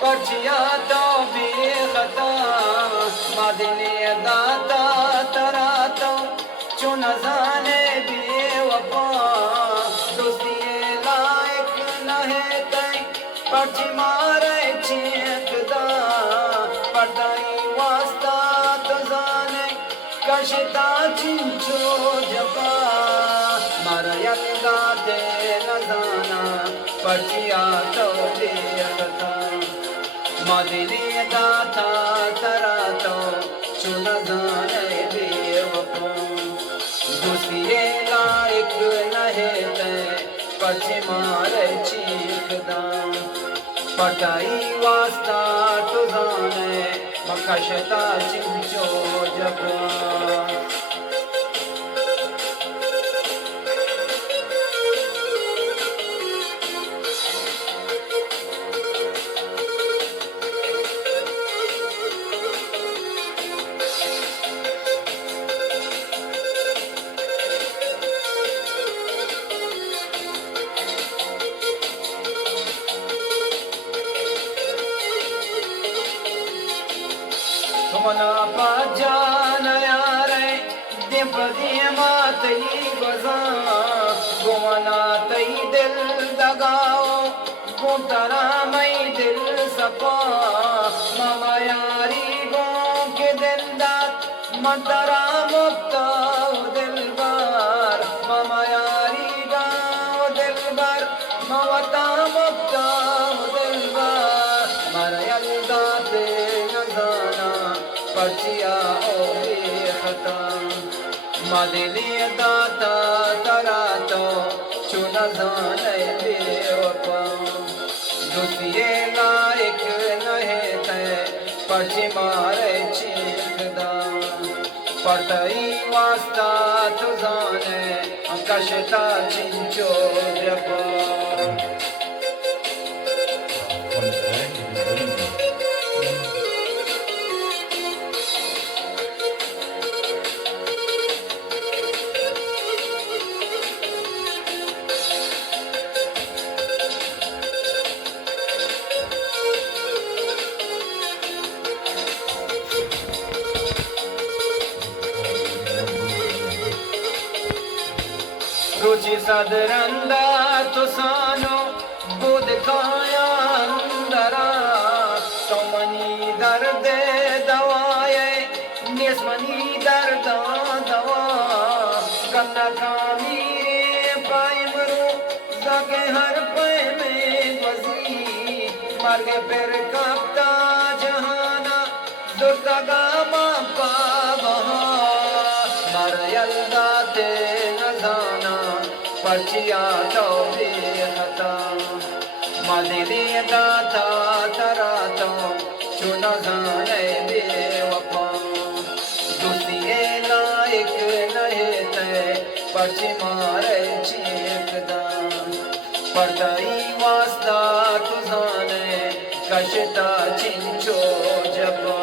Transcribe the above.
पर्चिया तो बेखता मदने दाता तरा तो चुन जाने बेवफा दोस्ती लायक न है कई पर्ची मारे चेकदा पटाई वास्ता तो जाने कशता चिंचो जपा मारा यंगा ते न जाना पर्चिया तो बेखता मदने दाता तरा तो चुन जाने बेवफा दोस्ती लायक न है तय पर्ची मारे चीखदा पटाई वास्ता तो जाने मकशता चिंचो जपा मना पाजान यारे दिप दिमा तई गजा गोमना तई दिल दगाओ गुतरा मई दिल सपा मामा यारी गो के दिल दात मतरा मुक्ता दिल बार मामा यारी गाओ दिल बार मवता मुक्ता दिल बार मरयल दाते नजाना पर्चिया ओरे खता मदने दाता तरा तो चुन जाने बेवफा दोस्ती लायक न है तय पर्ची मारे चीखदा पटाई वास्ता तो जाने कशता चिंचो जपा रुचि सदरंदा तुसानो बुध काया अंदरा सोमनी दर्द दवाए निस्मनी दर्द दवा गन्ना कामी पाए मरो जाके हर पाए में वजी मर्ग फिर कप्ता जहाना दुर्गा गामा पाबा मर यल्दा ते नजाना पर्चिया तो बेखता मदने दाता तरा तो चुन जाने बेवफा दोस्ती लायक न है तय पर्ची मारे चीखदा पटाई वास्ता तो जाने कशता चिंचो जपा